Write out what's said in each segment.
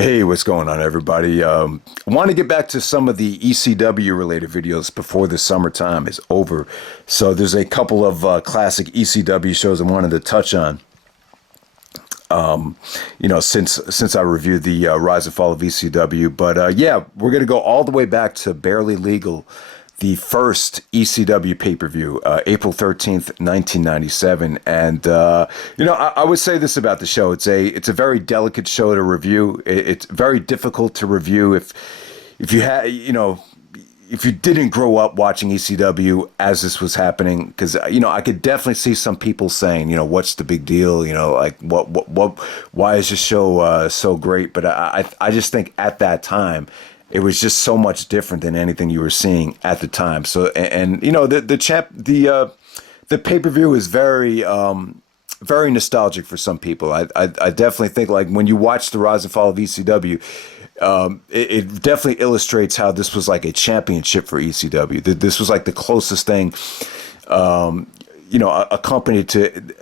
Hey, what's going on, everybody? Want to get back to some of the ECW related videos before the summertime is over. So there's a couple of classic ECW shows I wanted to touch on. Since I reviewed the Rise and Fall of ECW, but yeah, we're gonna go all the way back to Barely Legal, the first ECW pay-per-view, April 13th, 1997. And, I would say this about the show. It's a very delicate show to review. It's very difficult to review if you had, if you didn't grow up watching ECW as this was happening, because, I could definitely see some people saying, what's the big deal? Why is this show so great? But I just think at that time, it was just so much different than anything you were seeing at the time. So, and the pay-per-view is very, very nostalgic for some people. I definitely think, like, when you watch the Rise and Fall of ECW, it definitely illustrates how this was like a championship for ECW. This was like the closest thing, a company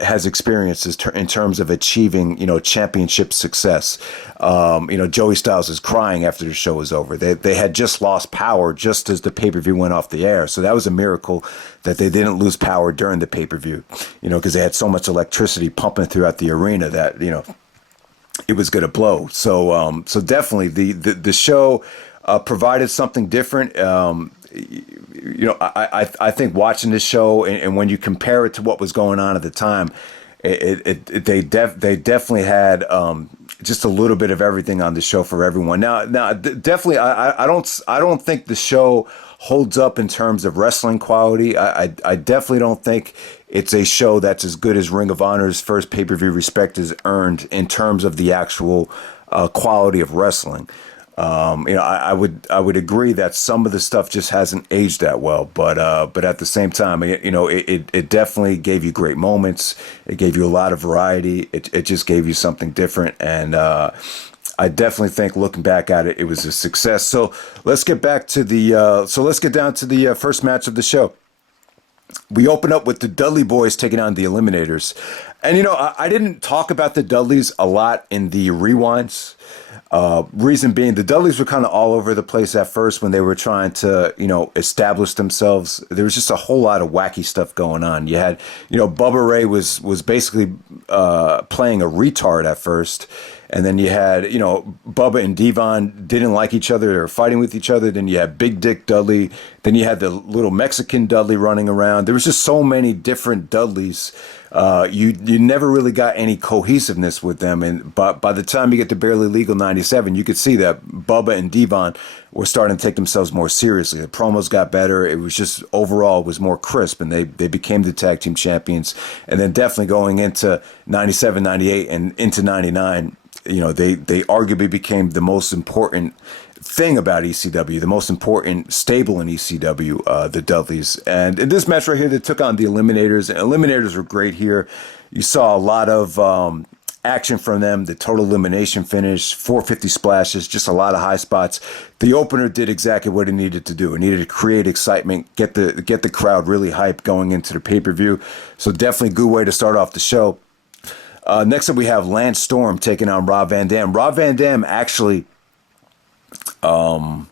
has experienced in terms of achieving, championship success. Joey Styles is crying after the show was over. They had just lost power just as the pay-per-view went off the air. So that was a miracle that they didn't lose power during the pay-per-view, because they had so much electricity pumping throughout the arena that, it was going to blow. So definitely the show provided something different. I think watching this show and when you compare it to what was going on at the time, they definitely had just a little bit of everything on the show for everyone. Now, definitely, I don't think the show holds up in terms of wrestling quality. I definitely don't think it's a show that's as good as Ring of Honor's first pay-per-view respect is earned in terms of the actual quality of wrestling. I would agree that some of the stuff just hasn't aged that well, but at the same time, it definitely gave you great moments. It gave you a lot of variety. It just gave you something different, and I definitely think looking back at it, it was a success. So let's get back to let's get down to the first match of the show. We open up with the Dudley boys taking on the Eliminators, and I didn't talk about the Dudleys a lot in the rewinds. Reason being, the Dudleys were kind of all over the place at first when they were trying to, establish themselves. There was just a whole lot of wacky stuff going on. You had, Bubba Ray was basically playing a retard at first. And then you had, Bubba and Devon didn't like each other. They were fighting with each other. Then you had Big Dick Dudley. Then you had the little Mexican Dudley running around. There was just so many different Dudleys. You never really got any cohesiveness with them. And by the time you get to Barely Legal 97, you could see that Bubba and Devon were starting to take themselves more seriously. The promos got better. It was just overall was more crisp, and they became the tag team champions. And then definitely going into 97, 98, and into 99, they arguably became the most important thing about ECW, the most important stable in ECW, the Dudleys. And in this match right here, they took on the Eliminators. And Eliminators were great here. You saw a lot of action from them. The total elimination finish, 450 splashes, just a lot of high spots. The opener did exactly what it needed to do. It needed to create excitement, get the crowd really hyped going into the pay-per-view. So definitely a good way to start off the show. Next up, we have Lance Storm taking on Rob Van Dam. Rob Van Dam actually was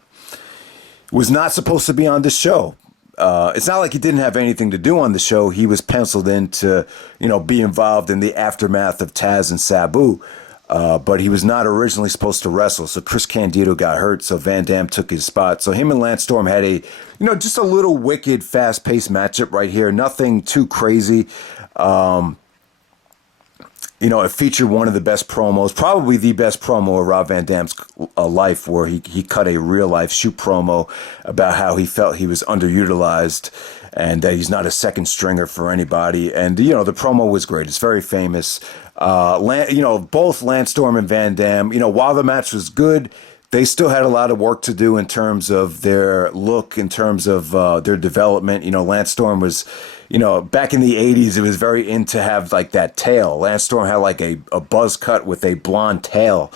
not supposed to be on this show. It's not like he didn't have anything to do on the show. He was penciled in to, be involved in the aftermath of Tazz and Sabu. But he was not originally supposed to wrestle. So Chris Candido got hurt. So Van Dam took his spot. So him and Lance Storm had just a little wicked, fast-paced matchup right here. Nothing too crazy. It featured one of the best promos, probably the best promo of Rob Van Dam's life, where he cut a real-life shoot promo about how he felt he was underutilized and that he's not a second stringer for anybody. And, the promo was great. It's very famous. Both Lance Storm and Van Dam, while the match was good, they still had a lot of work to do in terms of their look, in terms of their development. Lance Storm was, back in the 80s, it was very in to have like that tail. Lance Storm had like a buzz cut with a blonde tail.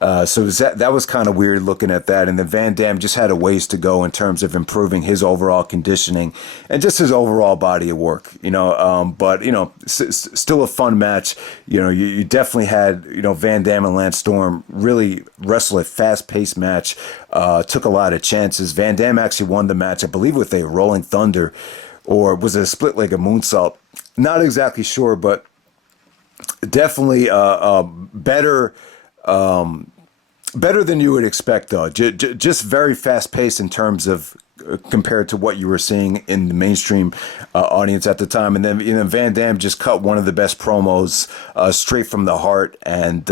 So that was kind of weird looking at that. And then Van Dam just had a ways to go in terms of improving his overall conditioning and just his overall body of work, but, still a fun match. You definitely had, Van Dam and Lance Storm really wrestle a fast-paced match, took a lot of chances. Van Dam actually won the match, I believe, with a Rolling Thunder, or was it a split leg of moonsault? Not exactly sure, but definitely better better than you would expect, though. Just very fast paced in terms of compared to what you were seeing in the mainstream audience at the time. And then Van Dam just cut one of the best promos straight from the heart. And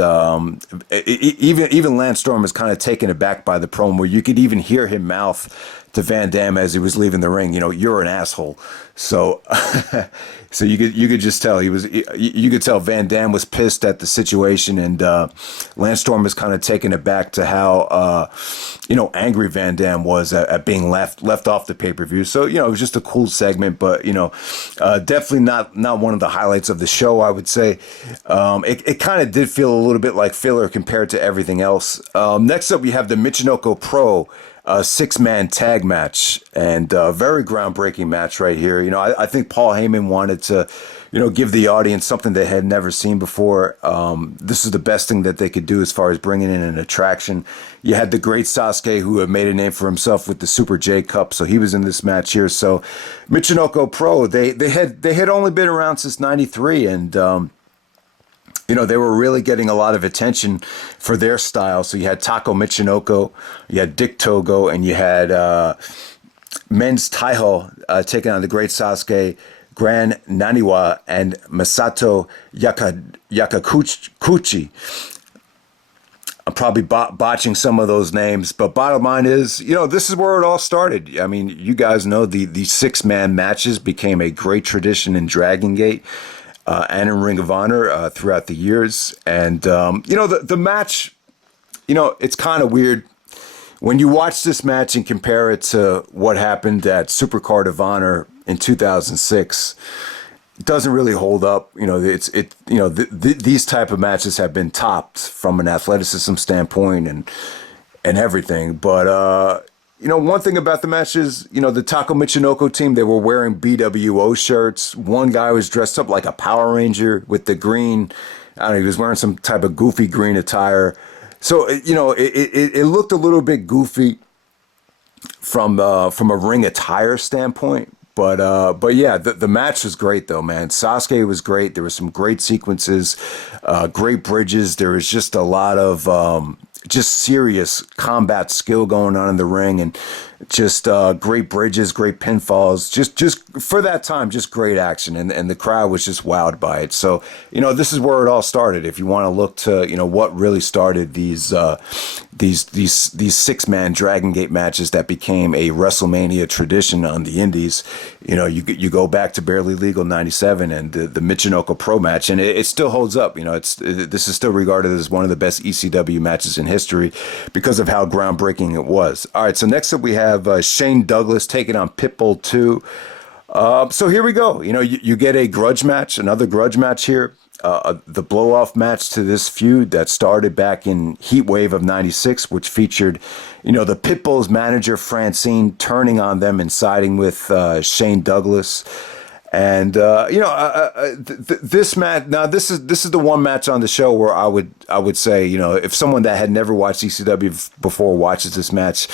even Lance Storm was kind of taken aback by the promo. You could even hear him mouth to Van Dam as he was leaving the ring, you're an asshole. So, so you could just tell you could tell Van Dam was pissed at the situation, and Lance Storm was kind of taken aback to how angry Van Dam was at being left off the pay-per-view. So it was just a cool segment, but definitely not one of the highlights of the show, I would say. It kind of did feel a little bit like filler compared to everything else. Next up, we have the Michinoku Pro. A 6-man tag match, and a very groundbreaking match right here. I think Paul Heyman wanted to, give the audience something they had never seen before. This is the best thing that they could do as far as bringing in an attraction. You had the great Sasuke, who had made a name for himself with the Super J Cup, so he was in this match here. So Michinoku Pro, they had only been around since '93, and they were really getting a lot of attention for their style. So you had Tako Michinoku, you had Dick Togo, and you had Men's Taiho taking on the great Sasuke, Gran Naniwa, and Masato Yakakuchi. I'm probably botching some of those names, but bottom line is, this is where it all started. I mean, you guys know the 6-man matches became a great tradition in Dragon Gate. And in Ring of Honor throughout the years. And, the match, it's kind of weird. When you watch this match and compare it to what happened at Supercard of Honor in 2006, it doesn't really hold up. These type of matches have been topped from an athleticism standpoint and everything. But, one thing about the match is, the Tako Michinoku team, they were wearing BWO shirts. One guy was dressed up like a Power Ranger with the green. I don't know, he was wearing some type of goofy green attire. So, it looked a little bit goofy from a ring attire standpoint. But yeah, the match was great, though, man. Sasuke was great. There were some great sequences, great bridges. There was just a lot of just serious combat skill going on in the ring, and just great bridges, great pinfalls, just for that time, just great action, and the crowd was just wowed by it. So this is where it all started. If you want to look to what really started these 6-man Dragon Gate matches that became a WrestleMania tradition on the Indies, you go back to Barely Legal '97 and the Michinoku Pro match, and it still holds up. This is still regarded as one of the best ECW matches in history because of how groundbreaking it was. All right, so next up we have Shane Douglas taking on Pitbull 2. So here we go. You get a grudge match, another grudge match here. The blow-off match to this feud that started back in Heat Wave of '96, which featured, the Pitbull's manager Francine turning on them and siding with Shane Douglas. And this match, now this is the one match on the show where I would say, if someone that had never watched ECW before watches this match,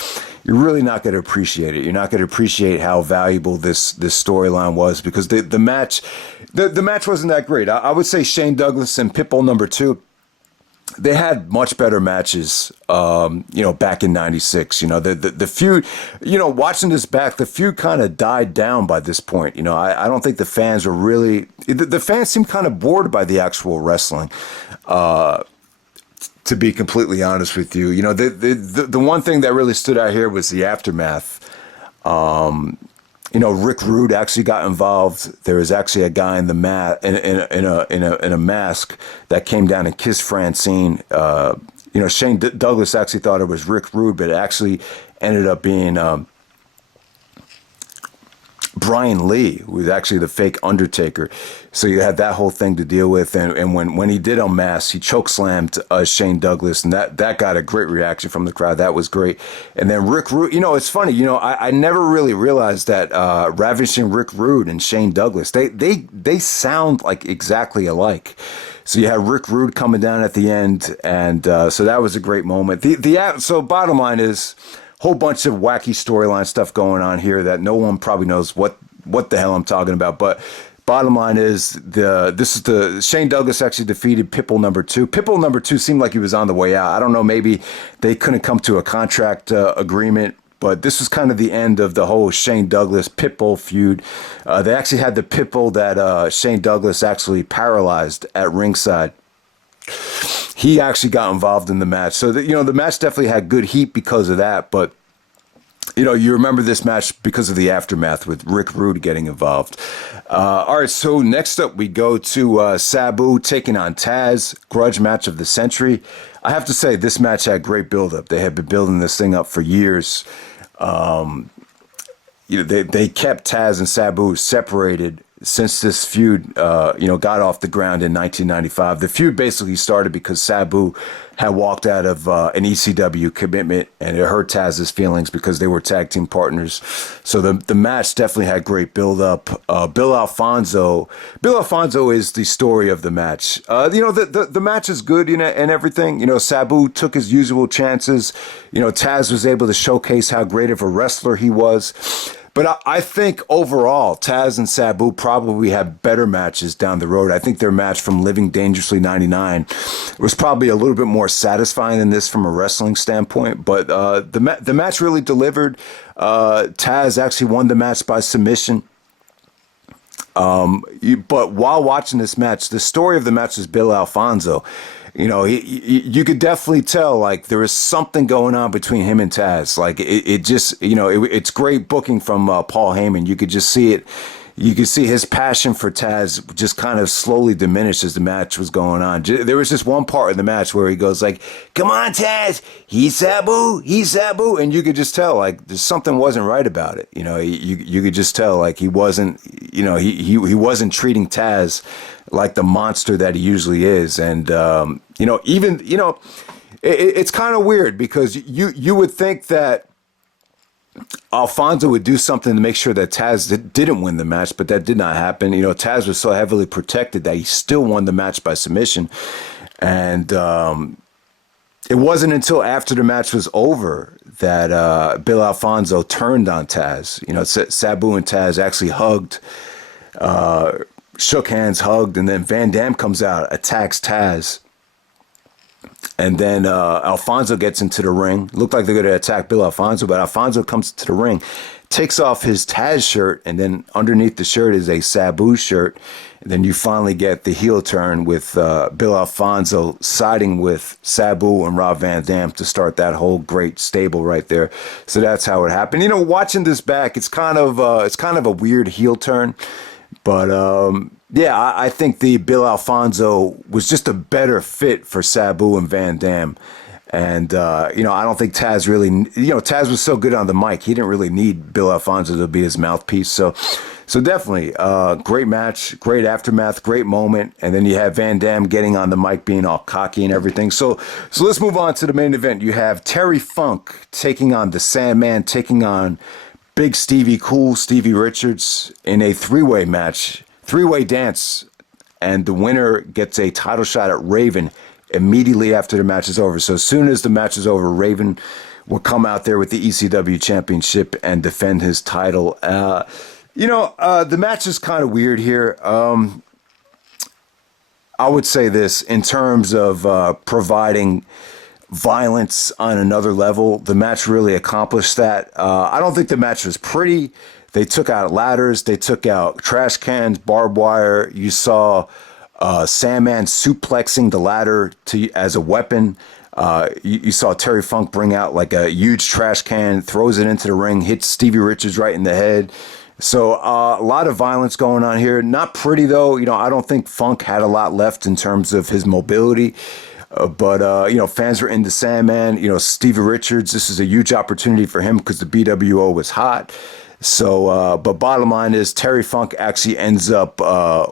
you're really not going to appreciate it. You're not going to appreciate how valuable this storyline was, because the match wasn't that great. I would say Shane Douglas and Pitbull number 2, they had much better matches, back in '96. The feud, watching this back, the feud kind of died down by this point. I don't think the fans were really, the fans seemed kind of bored by the actual wrestling. To be completely honest with you, the one thing that really stood out here was the aftermath. Rick Rude actually got involved. There was actually a guy in a mask that came down and kissed Francine. Shane Douglas actually thought it was Rick Rude, but it actually ended up being Brian Lee, who was actually the fake Undertaker. So you had that whole thing to deal with. And when he did unmask, he chokeslammed Shane Douglas, and that got a great reaction from the crowd. That was great. And then Rick Rude, it's funny, I never really realized that Ravishing Rick Rude and Shane Douglas, they sound like exactly alike. So you had Rick Rude coming down at the end, and so that was a great moment. So bottom line is, whole bunch of wacky storyline stuff going on here that no one probably knows what the hell I'm talking about. But bottom line is, Shane Douglas actually defeated Pitbull number 2. Pitbull number 2 seemed like he was on the way out. I don't know, maybe they couldn't come to a contract agreement. But this was kind of the end of the whole Shane Douglas Pitbull feud. They actually had the Pitbull that Shane Douglas actually paralyzed at ringside. He actually got involved in the match. So, the match definitely had good heat because of that. But, you remember this match because of the aftermath with Rick Rude getting involved. All right, so next up we go to Sabu taking on Tazz, grudge match of the century. I have to say, this match had great buildup. They had been building this thing up for years. They kept Tazz and Sabu separated since this feud, got off the ground in 1995. The feud basically started because Sabu had walked out of an ECW commitment, and it hurt Tazz's feelings because they were tag team partners. So the match definitely had great build-up. Bill Alfonso is the story of the match. The match is good, and everything. Sabu took his usual chances. Tazz was able to showcase how great of a wrestler he was. But I think overall, Tazz and Sabu probably had better matches down the road. I think their match from Living Dangerously 99 was probably a little bit more satisfying than this from a wrestling standpoint. But the match really delivered. Tazz actually won the match by submission. But while watching this match, the story of the match was Bill Alfonso. You could definitely tell, like, there is something going on between him and Tazz. Like, it's great booking from Paul Heyman. You could just see it. You could see his passion for Tazz just kind of slowly diminish as the match was going on. There was just one part in the match where he goes like, "Come on, Tazz, he's Sabu," and you could just tell, like, there's something wasn't right about it. You could just tell, like, he wasn't, he wasn't treating Tazz like the monster that he usually is. And it's kind of weird because you would think that Alfonso would do something to make sure that Tazz didn't win the match, but that did not happen. Tazz was so heavily protected that he still won the match by submission. And it wasn't until after the match was over that Bill Alfonso turned on Tazz. Sabu and Tazz actually hugged, shook hands, hugged, and then Van Dam comes out, attacks Tazz. And then Alfonso gets into the ring. Looked like they're going to attack Bill Alfonso, but Alfonso comes to the ring, takes off his Tazz shirt, and then underneath the shirt is a Sabu shirt. And then you finally get the heel turn with Bill Alfonso siding with Sabu and Rob Van Dam to start that whole great stable right there. So that's how it happened. Watching this back, it's kind of a weird heel turn. But, I think the Bill Alfonso was just a better fit for Sabu and Van Dam. And, I don't think Tazz really, Tazz was so good on the mic. He didn't really need Bill Alfonso to be his mouthpiece. So definitely, great match, great aftermath, great moment. And then you have Van Dam getting on the mic, being all cocky and everything. So let's move on to the main event. You have Terry Funk taking on the Sandman, taking on Big Stevie, Cool Stevie Richards in a three-way match, three-way dance, and the winner gets a title shot at Raven immediately after the match is over. So as soon as the match is over, Raven will come out there with the ECW championship and defend his title. The match is kind of weird here. I would say this in terms of providing violence on another level. The match really accomplished that. I don't think the match was pretty. They took out ladders. They took out trash cans, barbed wire. You saw Sandman suplexing the ladder as a weapon. You saw Terry Funk bring out like a huge trash can, throws it into the ring, hits Stevie Richards right in the head. So a lot of violence going on here. Not pretty, though. I don't think Funk had a lot left in terms of his mobility. But fans were into Sandman. Stevie Richards, this is a huge opportunity for him because the BWO was hot. So, but bottom line is Terry Funk actually ends up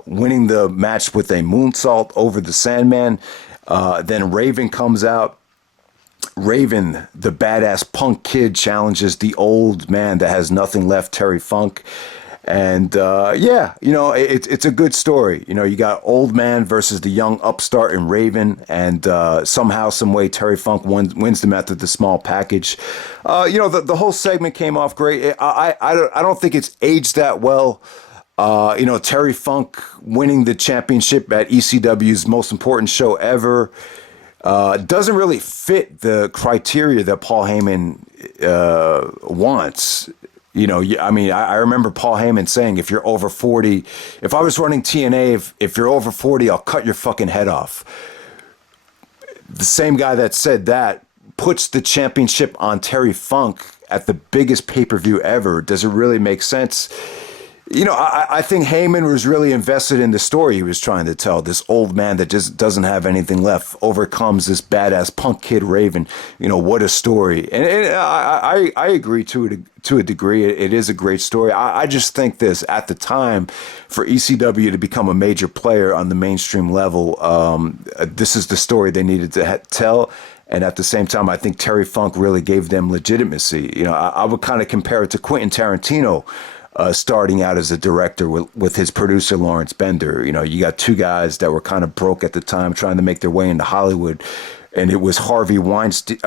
winning the match with a moonsault over the Sandman. Then Raven comes out. Raven, the badass punk kid, challenges the old man that has nothing left, Terry Funk. And yeah, it's a good story. You got old man versus the young upstart in Raven, and somehow, some way, Terry Funk wins the match with the small package. The whole segment came off great. I don't think it's aged that well. Terry Funk winning the championship at ECW's most important show ever doesn't really fit the criteria that Paul Heyman wants. I remember Paul Heyman saying, if you're over 40, if I was running TNA, if you're over 40, I'll cut your fucking head off. The same guy that said that puts the championship on Terry Funk at the biggest pay-per-view ever. Does it really make sense? I think Heyman was really invested in the story he was trying to tell. This old man that just doesn't have anything left overcomes this badass punk kid Raven. What a story. And I agree to a degree. It is a great story. I just think this, at the time, for ECW to become a major player on the mainstream level, this is the story they needed to tell. And at the same time, I think Terry Funk really gave them legitimacy. I would kind of compare it to Quentin Tarantino, starting out as a director with his producer Lawrence Bender. You got two guys that were kind of broke at the time, trying to make their way into Hollywood, and it was Harvey Keitel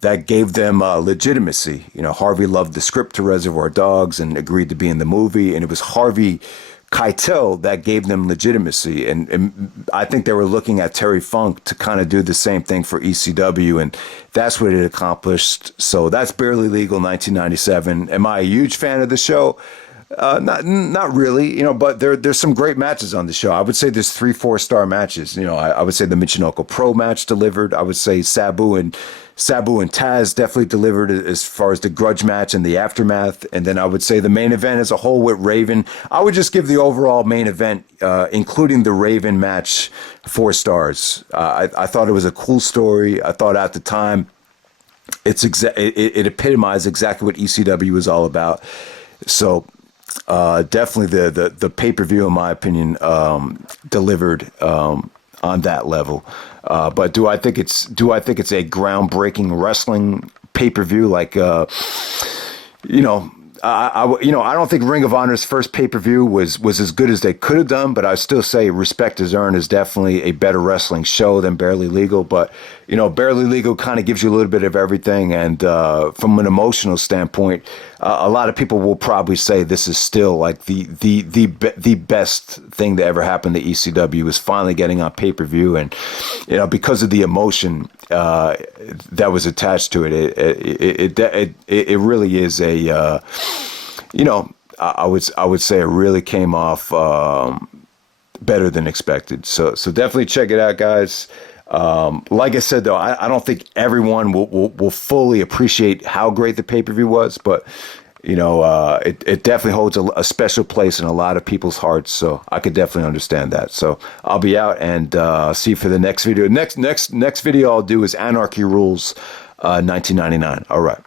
that gave them legitimacy. Harvey loved the script to Reservoir Dogs and agreed to be in the movie, and it was Harvey Keitel that gave them legitimacy, and I think they were looking at Terry Funk to kind of do the same thing for ECW, and that's what it accomplished. So that's Barely Legal 1997. Am I a huge fan of the show? Not really, but there's some great matches on the show. I would say there's 3-4 star matches. I would say the Michinoku Pro match delivered. I would say Sabu and Tazz definitely delivered as far as the grudge match and the aftermath. And then I would say the main event as a whole with Raven. I would just give the overall main event, including the Raven match, 4 stars. I thought it was a cool story. I thought at the time it epitomized exactly what ECW was all about. So definitely the pay-per-view, in my opinion, delivered on that level. But do I think it's a groundbreaking wrestling pay-per-view? Like, I don't think Ring of Honor's first pay-per-view was as good as they could have done, but I still say Respect is Earned is definitely a better wrestling show than Barely Legal. But, Barely Legal kind of gives you a little bit of everything. And from an emotional standpoint, a lot of people will probably say this is still like the best thing that ever happened to ECW, is finally getting on pay-per-view. And, because of the emotion that was attached to it, it really is a, I would say it really came off better than expected. So definitely check it out, guys. Like I said, though, I don't think everyone will fully appreciate how great the pay-per-view was, but it definitely holds a special place in a lot of people's hearts. So I could definitely understand that. So I'll be out and see you for the next video. Next video I'll do is Anarchy Rules 1999. All right.